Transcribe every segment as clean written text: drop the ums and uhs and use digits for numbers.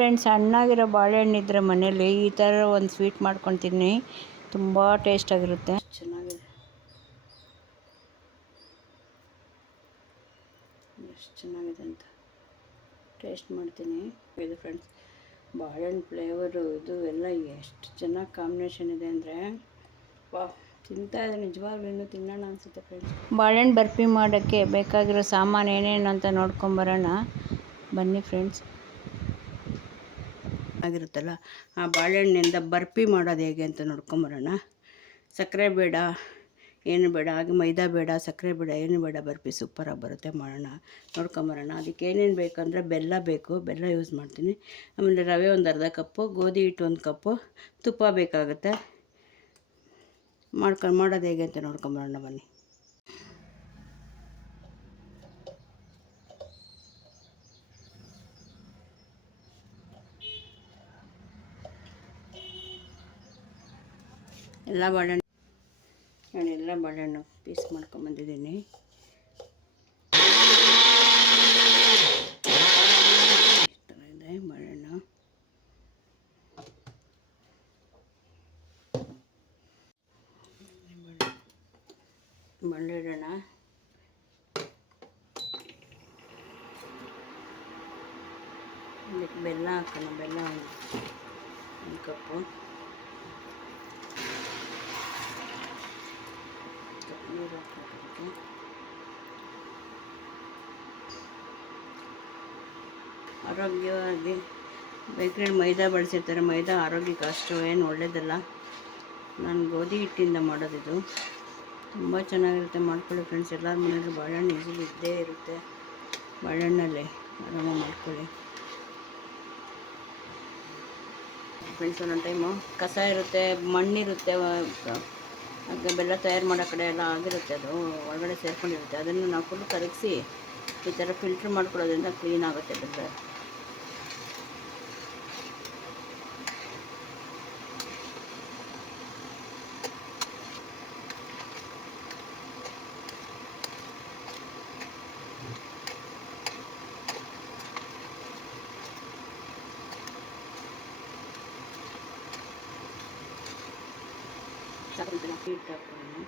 Friends, ಹಣ್ಣಾಗಿರೋ ಬಾಳೆಹಣ್ಣಿದ್ರೆ ಮನೇಲಿ ಈ ಥರ ಒಂದು ಸ್ವೀಟ್ ಮಾಡ್ಕೊತೀನಿ. ತುಂಬ ಟೇಸ್ಟಾಗಿರುತ್ತೆ. ಚೆನ್ನಾಗಿದೆ, ಎಷ್ಟು ಚೆನ್ನಾಗಿದೆ ಅಂತ ಟೇಸ್ಟ್ ಮಾಡ್ತೀನಿ. ಇದು ಫ್ರೆಂಡ್ಸ್, ಬಾಳೆಹಣ್ಣು ಫ್ಲೇವರು ಇದು ಎಲ್ಲ ಎಷ್ಟು ಚೆನ್ನಾಗಿ ಕಾಂಬಿನೇಷನ್ ಇದೆ ಅಂದರೆ ವಾ, ತಿಂತಾ ಇದೆ ನಿಜವಾಗ್ಲೂ ಇನ್ನೂ ತಿನ್ನೋಣ ಅನಿಸುತ್ತೆ ಫ್ರೆಂಡ್ಸ್. ಬಾಳೆಹಣ್ಣು ಬರ್ಫಿ ಮಾಡೋಕ್ಕೆ ಬೇಕಾಗಿರೋ ಸಾಮಾನು ಏನೇನು ಅಂತ ನೋಡ್ಕೊಂಬರೋಣ ಬನ್ನಿ ಫ್ರೆಂಡ್ಸ್. ಆಗಿರುತ್ತಲ್ಲ ಆ ಬಾಳೆಹಣ್ಣಿಂದ ಬರ್ಫಿ ಮಾಡೋದು ಹೇಗೆ ಅಂತ ನೋಡ್ಕೊಂಬರೋಣ. ಸಕ್ಕರೆ ಬೇಡ, ಏನು ಬೇಡ, ಹಾಗೆ ಮೈದಾ ಬೇಡ, ಸಕ್ಕರೆ ಬೇಡ, ಏನು ಬೇಡ, ಬರ್ಫಿ ಸೂಪರಾಗಿ ಬರುತ್ತೆ. ಮಾಡೋಣ, ನೋಡ್ಕೊಂಬರೋಣ. ಅದಕ್ಕೆ ಏನೇನು ಬೇಕಂದರೆ ಬೆಲ್ಲ ಬೇಕು, ಬೆಲ್ಲ ಯೂಸ್ ಮಾಡ್ತೀನಿ. ಆಮೇಲೆ ರವೆ ಒಂದು ಅರ್ಧ ಕಪ್ಪು, ಗೋಧಿ ಹಿಟ್ಟು 1 ಕಪ್ಪು, ತುಪ್ಪ ಬೇಕಾಗುತ್ತೆ. ಮಾಡೋದು ಹೇಗೆ ಅಂತ ನೋಡ್ಕೊಂಬರೋಣ ಬನ್ನಿ. ಎಲ್ಲ ಬಾಳೆಹಣ್ಣು ನಾನೆಲ್ಲ ಬಾಳೆಹಣ್ಣು ಪೀಸ್ ಮಾಡ್ಕೊಂಬಂದಿದ್ದೀನಿ. ಈ ಥರ ಇದೆ ಬಾಳೆಹಣ್ಣು. ಬಾಳೆ ಇಡೋಣ. ಇದಕ್ಕೆ ಬೆಲ್ಲ ಹಾಕೋಣ. ಬೆಲ್ಲ 1 ಕಪ್ಪು, ನೀರು ಹಾಕಬೇಕು. ಆರೋಗ್ಯವಾಗಿ ಬೇಕ್ರಿಯಲ್ಲಿ ಮೈದಾ ಬಳಸಿರ್ತಾರೆ. ಮೈದಾ ಆರೋಗ್ಯಕ್ಕೆ ಅಷ್ಟು ಏನು ಒಳ್ಳೆಯದಲ್ಲ. ನಾನು ಗೋಧಿ ಹಿಟ್ಟಿಂದ ಮಾಡೋದಿದು. ತುಂಬ ಚೆನ್ನಾಗಿರುತ್ತೆ, ಮಾಡ್ಕೊಳ್ಳಿ ಫ್ರೆಂಡ್ಸ್. ಎಲ್ಲರ ಮನೆಯಲ್ಲೂ ಬಾಳೆಹಣ್ಣು ಈಸಿಲಿ ಇದ್ದೇ ಇರುತ್ತೆ. ಬಾಳೆಹಣ್ಣಲ್ಲಿ ಆರಾಮಾಗಿ ಮಾಡ್ಕೊಳ್ಳಿ ಫ್ರೆಂಡ್ಸ್. ಒಂದೊಂದು ಟೈಮು ಕಸ ಇರುತ್ತೆ, ಮಣ್ಣಿರುತ್ತೆ, ಅದು ಬೆಲ್ಲ ತಯಾರು ಮಾಡೋ ಕಡೆ ಎಲ್ಲ ಆಗಿರುತ್ತೆ, ಅದು ಒಳಗಡೆ ಸೇರ್ಕೊಂಡಿರುತ್ತೆ. ಅದನ್ನು ನಾವು ಫುಲ್ ಕರಗಿಸಿ ಈ ಥರ ಫಿಲ್ಟ್ರ್ ಮಾಡ್ಕೊಳ್ಳೋದ್ರಿಂದ ಕ್ಲೀನ್ ಆಗುತ್ತೆ ಬೆಲ್ಲ. ಹಿಟ್ಟು ಹಾಕ್ಕೊಳ್ಳೋಣ.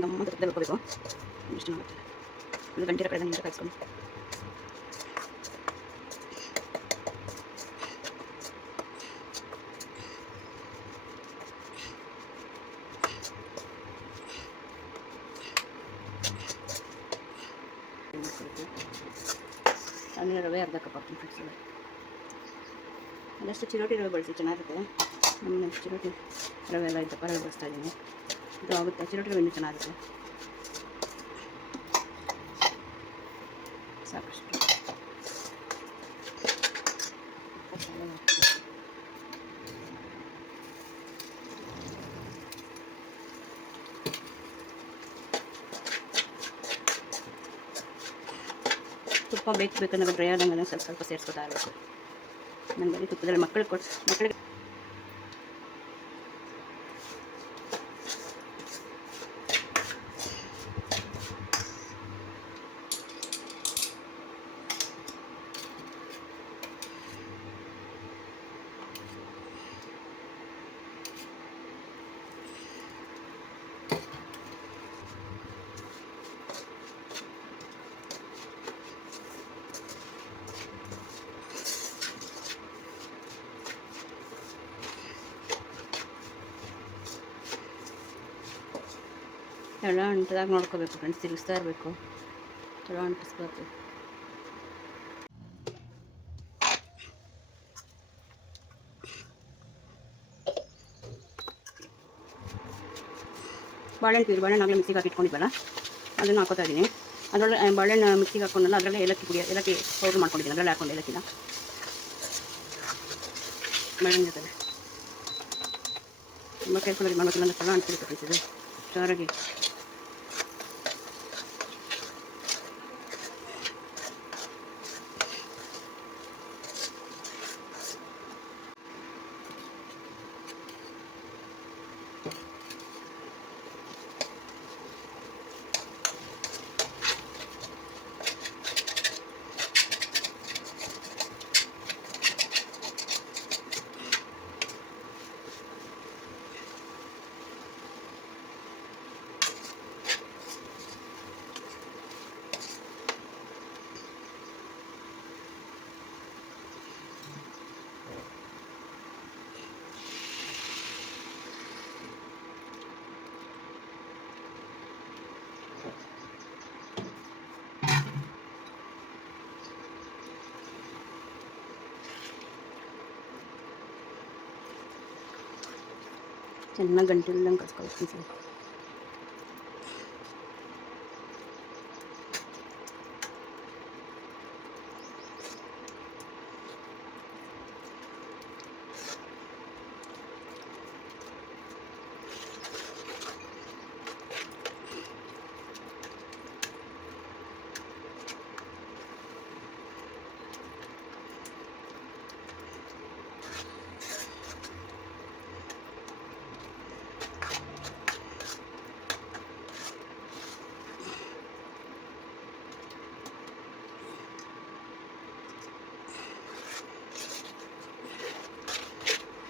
ಗಮ್ಮ ತುಪ್ಪದಲ್ಲಿ ಹಾಕೋಬೇಕು. ಇಷ್ಟು ಆಗುತ್ತೆ. ಒಂದು ಗಂಟೆ ಕಡೆ ನೀರು ಕಾಯಿಸ್ಕೊಂಡು ನಾನು ರವೆ ಅರ್ಧ ಕಪ್ ಹಾಕ್ತೀನಿ ಫ್ರೆಂಡ್ಸ್. ಅದಷ್ಟು ಚಿರೋಟಿ ರವೆ ಬಳಸಿ ಚೆನ್ನಾಗಿರುತ್ತೆ. ನಮ್ಮ ಚಿರೋಟಿ ರವೆ ಎಲ್ಲ ಇದ್ದಪ್ಪ ರವೆ ಬಳಸ್ತಾ ಇದ್ದೀನಿ. ಇದು ಆಗುತ್ತೆ, ಚಿರೋಟಿ ರವೆ ಇನ್ನೂ ಚೆನ್ನಾಗುತ್ತೆ. ಸಾಕಷ್ಟು ತುಪ್ಪ ಬೇಕಂದ್ರೆ ಡ್ರೈ ಆದಂಗೆ ಸ್ವಲ್ಪ ಸೇರಿಸ್ಕೊತಾ ಇರಬೇಕು. ನಾನು ಬರೀ ತುಪ್ಪದಲ್ಲಿ ಮಕ್ಕಳಿಗೆ ಎಲ್ಲ ಅಂಟದಾಗ ನೋಡ್ಕೋಬೇಕು ಫ್ರೆಂಡ್ಸ್. ತಿರುಗಿಸ್ತಾ ಇರಬೇಕು, ಎಲ್ಲ ಅಂಟಿಸ್ಬೇಕು. ಬಾಳೆಹಣ್ಣು ಆಗಲೇ ಮಿಕ್ಸಿಗೆ ಹಾಕಿ ಇಟ್ಕೊಂಡಿದ್ವಲ್ಲ, ಅದನ್ನು ಹಾಕೋತಾ ಇದ್ದೀನಿ. ಅದರೊಳಗೆ ಬಾಳೆಹಣ್ಣು ಮಿಕ್ಸಿಗೆ ಹಾಕೊಂಡಲ್ಲ, ಅದರಲ್ಲೇ ಏಲಕ್ಕಿ ಪೌಡ್ರ್ ಮಾಡ್ಕೊಂಡಿದ್ದೀನಿ. ಅದರಲ್ಲೇ ಹಾಕೊಂಡು ಏಲಕ್ಕಿನ ಮಾಡಂಗಿರ್ತದೆ. ತುಂಬ ಕೇರ್ಫುಲ್ಲಾಗಿ ಮಾಡಬೇಕಿಲ್ಲ ಅಂದರೆ ಫಲ ಅನ್ಸ್ಬಿಡುತ್ತೆ ಫ್ರೆಂಡ್ಸ್. ಇದು ಹುಷಾರಾಗಿ ಚೆನ್ನಾಗಿ ಗಂಟೆಲ್ಲಂಗೆ ಕಸ್ಕೊಳ್ತೀನಿ ಸರ್.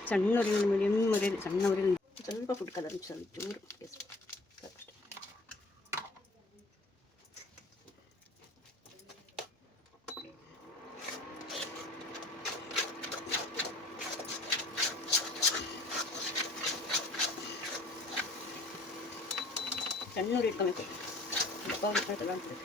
ಸಣ್ಣ ಉರಿಯಲ್ಲಿ ಮೀಡಿಯಮ್ ಉರಿಯಲ್ಲಿ ಸಣ್ಣ ಉರಿಯಲ್ಲಿ ಸ್ವಲ್ಪ ಫುಡ್ ಕಲರ್ ಸ್ವಲ್ಪ ಚೂರು ಸಣ್ಣ ಉರಿ ಇಟ್ಕೊಬೇಕು. ದಪ್ಪ ಉರಿ ಇಟ್ಕೊಳ್ತಲ್ಲ ಅಂತದೆ.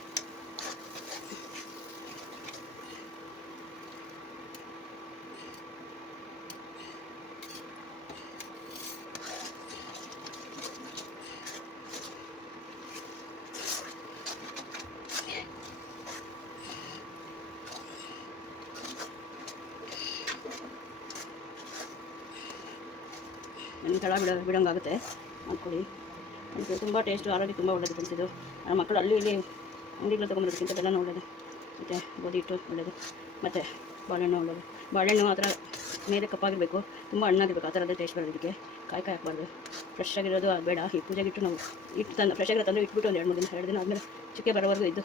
ತಳ ಬಿಡೋಂಗಾಗುತ್ತೆ ಮಾಡ್ಕೊಳ್ಳಿ. ಅದಕ್ಕೆ ತುಂಬ ಟೇಸ್ಟು, ಆರೋಗ್ಯ ತುಂಬ ಒಳ್ಳೆಯದು ಫ್ರೆಂಡ್ಸ್. ನಮ್ಮ ಮಕ್ಕಳು ಅಲ್ಲಿ ಇಲ್ಲಿ ಅಂಗಡಿಗಳು ತೊಗೊಂಬರೋದಕ್ಕಿಂತ ಬೆಲ್ಲನೂ ಒಳ್ಳೆಯದು, ಮತ್ತು ಗೋಧಿ ಹಿಟ್ಟು ಒಳ್ಳೆಯದು, ಮತ್ತು ಬಾಳೆಹಣ್ಣು ಒಳ್ಳೆಯದು. ಬಾಳೆಹಣ್ಣು ಆ ಥರ ಮೇಲೆ ಕಪ್ಪಾಗಿರಬೇಕು, ತುಂಬ ಹಣ್ಣಾಗಿರ್ಬೇಕು, ಆ ಥರದ್ದು ಟೇಸ್ಟ್ ಬರೋದಕ್ಕೆ. ಕಾಯಿ ಹಾಕಬಾರ್ದು, ಫ್ರೆಶ್ ಆಗಿರೋದು ಬೇಡ. ಈ ಪೂಜೆಗಿಟ್ಟು ನಾವು ಇಟ್ಟು ತಂದು ಫ್ರೆಶ್ ಆಗಿರೋ ತಂದು ಇಟ್ಬಿಟ್ಟು ಒಂದು 2 ದಿನ ಆದಮೇಲೆ ಚುಕ್ಕೆ ಬರೋವರೆಗೂ ಇದ್ದು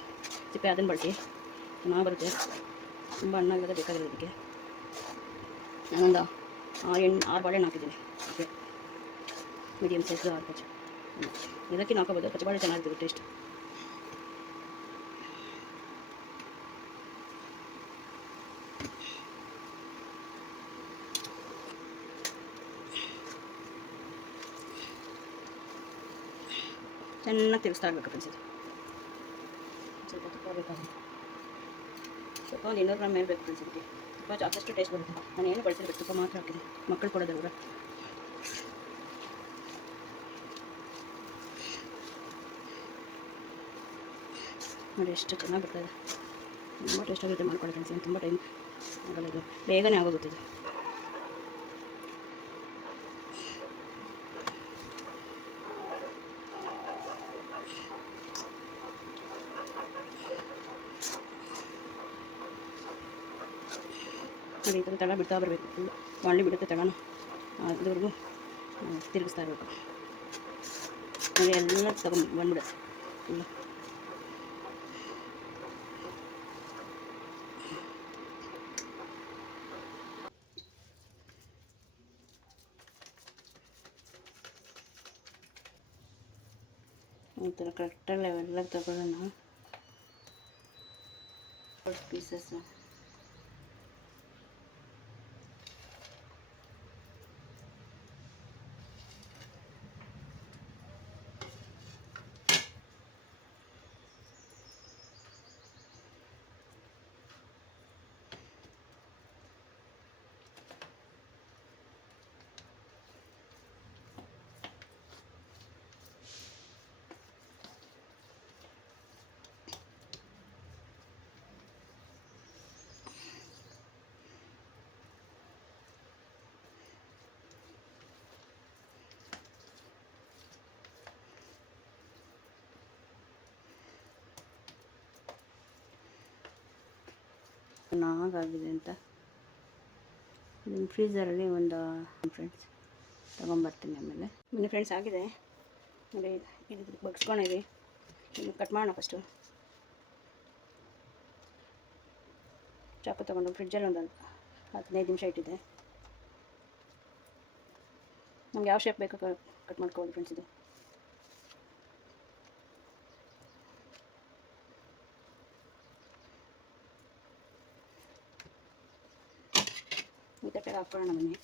ಸಿಪ್ಪೆ ಅದನ್ನು ಬಳಸಿ ಚೆನ್ನಾಗಿ ಬರುತ್ತೆ. ತುಂಬ ಹಣ್ಣಾಗಿರೋದು ಬೇಕಾಗಿರೋದಕ್ಕೆ ನಾನೊಂದು 6 ಬಾಳೆಹಣ್ಣು ಹಾಕಿದ್ದೀನಿ. ಓಕೆ, ಮೀಡಿಯಮ್ ಸೈಜು 6 ಪಚ್ಚ ಇದಕ್ಕೆ ಹಾಕೋಬೋದು. ಪಚ್ಚಬಾಳೆ ಚೆನ್ನಾಗಿರ್ತದೆ ಟೇಸ್ಟ್. ಚೆನ್ನಾಗಿ ತಿರುಗಿಸ್ತಾ ಇರಬೇಕು ಫ್ರೆಂಡ್ಸ್. ಇದು ಸ್ವಲ್ಪ ತುಪ್ಪ ಬೇಕಾಗುತ್ತೆ, ಸ್ವಲ್ಪ ಒಂದು 200 ಗ್ರಾಮ್ ಮೇಲೆ ಬೇಕು ಫ್ರೆಂಡ್ಸ್. ಇದಕ್ಕೆ ತುಪ್ಪ ಜಾಸ್ತಿ ಟೇಸ್ಟ್ ಬರುತ್ತೆ. ನಾನು ಏನು ಬಳಸಿರ್ಬೇಕು, ತುಪ್ಪ ಮಾತ್ರ ಹಾಕಿದೆ. ಮಕ್ಕಳು ಕೊಡೋದಲ್ವ. ನೋಡಿ ಎಷ್ಟು ಚೆನ್ನಾಗಿ ಬರ್ತದೆ. ತುಂಬ ಟೇಸ್ಟಾಗಿರುತ್ತೆ ಮಾಡ್ಕೊಳ್ಳಿ ಫ್ರೆಂಡ್ಸ್. ತುಂಬ ಟೈಮ್ ಆಗಲ್ಲ, ಇದು ಬೇಗನೆ ಆಗೋಗುತ್ತೆ. ಇದು ನೋಡಿ, ಈ ಥರ ತಳ ಬಿಡ್ತಾ ಬರಬೇಕು. ಫುಲ್ ಬಾಣಲಿ ಬಿಡುತ್ತೆ ತಳನ, ಅದುವರೆಗೂ ತಿರುಗಿಸ್ತಾ ಇರಬೇಕು. ನೋಡಿ ಎಲ್ಲ ಬಂದ್ಬಿಡುತ್ತೆ ಫುಲ್ಲು. ಈ ಥರ ಕರೆಕ್ಟಾಗಿ ಲೆವೆಲ್ಲ ತಗೊಳ್ಳೋಣ ಪೀಸಸ್ಸು. ಚೆನ್ನಾಗಾಗಿದೆ ಅಂತ. ನಿಮ್ಮ ಫ್ರೀಝರಲ್ಲಿ ಒಂದು ಫ್ರೆಂಡ್ಸ್ ತೊಗೊಂಬರ್ತೀನಿ ಆಮೇಲೆ. ಬನ್ನಿ ಫ್ರೆಂಡ್ಸ್, ಆಗಿದೆ ನೋಡಿ. ಇದು ಬಗ್ಸ್ಕೊಂಡಿವಿ, ಕಟ್ ಮಾಡೋಣ. ಫಸ್ಟು ಚಾಕು ತೊಗೊಂಡು ಫ್ರಿಡ್ಜಲ್ಲಿ ಒಂದು 15 ನಿಮಿಷ ಇಟ್ಟಿದ್ದೆ. ನಮ್ಗೆ ಯಾವ ಶೇಪ್ ಬೇಕೋ ಕಟ್ ಮಾಡ್ಕೊಳ್ಳೋದು ಫ್ರೆಂಡ್ಸ್. ಇದು ಈ ತಟ್ಟೆಗೆ ಹಾಕ್ಕೊಳ್ಳೋಣ ಬನ್ನಿ.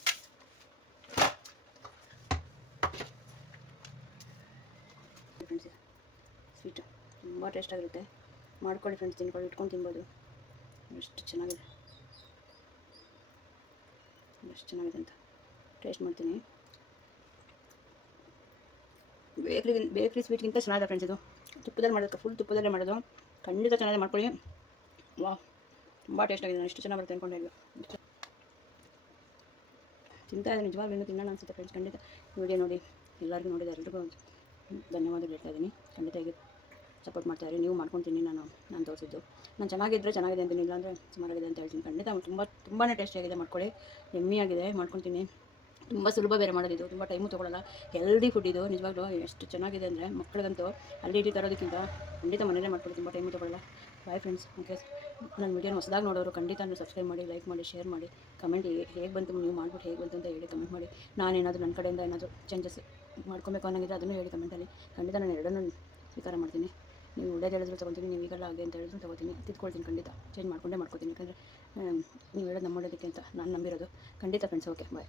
ಫ್ರೆಂಡ್ಸ್, ಸ್ವೀಟು ತುಂಬ ಟೇಸ್ಟಾಗಿರುತ್ತೆ. ಮಾಡ್ಕೊಳ್ಳಿ ಫ್ರೆಂಡ್ಸ್, ತಿನ್ಕೊಳ್ಳಿ, ಇಟ್ಕೊಂಡು ತಿನ್ಬೋದು. ಎಷ್ಟು ಚೆನ್ನಾಗಿದೆ, ಎಷ್ಟು ಚೆನ್ನಾಗಿದೆ ಅಂತ ಟೇಸ್ಟ್ ಮಾಡ್ತೀನಿ. ಬೇಕ್ರಿ ಸ್ವೀಟ್ಗಿಂತ ಚೆನ್ನಾಗಿದೆ ಫ್ರೆಂಡ್ಸ್. ಇದು ತುಪ್ಪದಲ್ಲಿ ಮಾಡೋದು, ಫುಲ್ ತುಪ್ಪದಲ್ಲೇ ಮಾಡೋದು. ಖಂಡಿತ ಚೆನ್ನಾಗಿದೆ, ಮಾಡ್ಕೊಳ್ಳಿ. ವಾ, ತುಂಬ ಟೇಸ್ಟಾಗಿದೆ. ನಾನು ಎಷ್ಟು ಚೆನ್ನಾಗಿ ಬರುತ್ತೆ ಅಂದ್ಕೊಂಡೆ ಇಲ್ಲ. ತಿಂತಾ ಇದ್ದೀನಿ, ನಿಜವಾಗ್ಲೂ ಇನ್ನೂ ತಿನ್ನೋಣ ಅನಿಸುತ್ತೆ ಫ್ರೆಂಡ್ಸ್. ಖಂಡಿತ ವಿಡಿಯೋ ನೋಡಿ ಎಲ್ಲರಿಗೂ ನೋಡಿದೆ ಎಲ್ರಿಗೂ ಧನ್ಯವಾದಗಳು ಹೇಳ್ತಾ ಇದ್ದೀನಿ. ಖಂಡಿತ ಹೀಗೆ ಸಪೋರ್ಟ್ ಮಾಡ್ತಾಯಿರಿ. ನೀವು ಮಾಡ್ಕೊಂಡು ತಿನ್ನಿ. ನಾನು ತೋರಿಸಿದ್ದು ನಾನು ಚೆನ್ನಾಗಿದ್ದರೆ ಚೆನ್ನಾಗಿದೆ ಅಂತೀನಿ, ಇಲ್ಲಾಂದರೆ ಸುಮಾರಾಗಿದೆ ಅಂತ ಹೇಳ್ತೀನಿ. ಖಂಡಿತ ತುಂಬಾ ಟೇಸ್ಟಿಯಾಗಿದೆ. ಮಾಡ್ಕೊಳ್ಳಿ, ಯಮ್ಮಿಯಾಗಿದೆ. ಮಾಡ್ಕೊತೀನಿ. ತುಂಬ ಸುಲಭ ಬೇರೆ ಮಾಡೋದಿದ್ದು, ತುಂಬ ಟೈಮು ತೊಗೊಳ್ಳಲ್ಲ. ಹೆಲ್ದಿ ಫುಡ್ ಇದು. ನಿಜವಾಗ್ಲೂ ಎಷ್ಟು ಚೆನ್ನಾಗಿದೆ ಅಂದರೆ ಮಕ್ಕಳಿಗಂತೂ ಅಲ್ಲಿ ಇಲ್ಲಿ ತರೋದಕ್ಕಿಂತ ಖಂಡಿತ ಮನೇಲೇ ಮಾಡ್ಕೊಳ್ಳಿ. ತುಂಬ ಟೈಮು ತೊಗೊಳ್ಳಲ್ಲ. Bye friends. ಓಕೆ, ನನ್ನ ವೀಡಿಯೋನ ಹೊಸದಾಗಿ ನೋಡೋರು ಖಂಡಿತ ನೀವು ಸಬ್ಸ್ಕ್ರೈಬ್ ಮಾಡಿ, ಲೈಕ್ ಮಾಡಿ, ಶೇರ್ ಮಾಡಿ, ಕಮೆಂಟ್ ಹೇಗೆ ಬಂತು, ನೀವು ಮಾಡ್ಬಿಟ್ಟು ಹೇಗೆ ಬಂತು ಅಂತ ಹೇಳಿ ಕಮೆಂಟ್ ಮಾಡಿ. ನಾನೇನಾದರೂ ನನ್ನ ಕಡೆಯಿಂದ ಏನಾದರೂ ಚೇಂಜಸ್ ಮಾಡ್ಕೊಬೇಕು ಅನ್ನೋಂಗಿದ್ರೆ ಅದನ್ನು ಹೇಳಿ ಕಮೆಂಟಲ್ಲಿ. ಖಂಡಿತ ನಾನು ಎರಡನ್ನೂ ಸ್ವೀಕಾರ ಮಾಡ್ತೀನಿ. ನೀವು ಒಳ್ಳೇದು ಹೇಳಿದ್ರು ತೊಗೊತೀನಿ, ನೀವು ಈಗಲ್ಲ ಹಾಗೆ ಅಂತ ಹೇಳಿದ್ರು ತೊಗೋತೀನಿ, ತಿದ್ಕೊಳ್ತೀನಿ. ಖಂಡಿತ ಚೇಂಜ್ ಮಾಡ್ಕೊಂಡೇ ಮಾಡ್ಕೊತೀನಿ. ಯಾಕಂದರೆ ನೀವು ಹೇಳೋದು ನಮ್ಮ ಒಳ್ಳೇದಕ್ಕೆ ಅಂತ ನಾನು ನಂಬಿರೋದು. ಖಂಡಿತ ಫ್ರೆಂಡ್ಸ್. ಓಕೆ, ಬಾಯ್.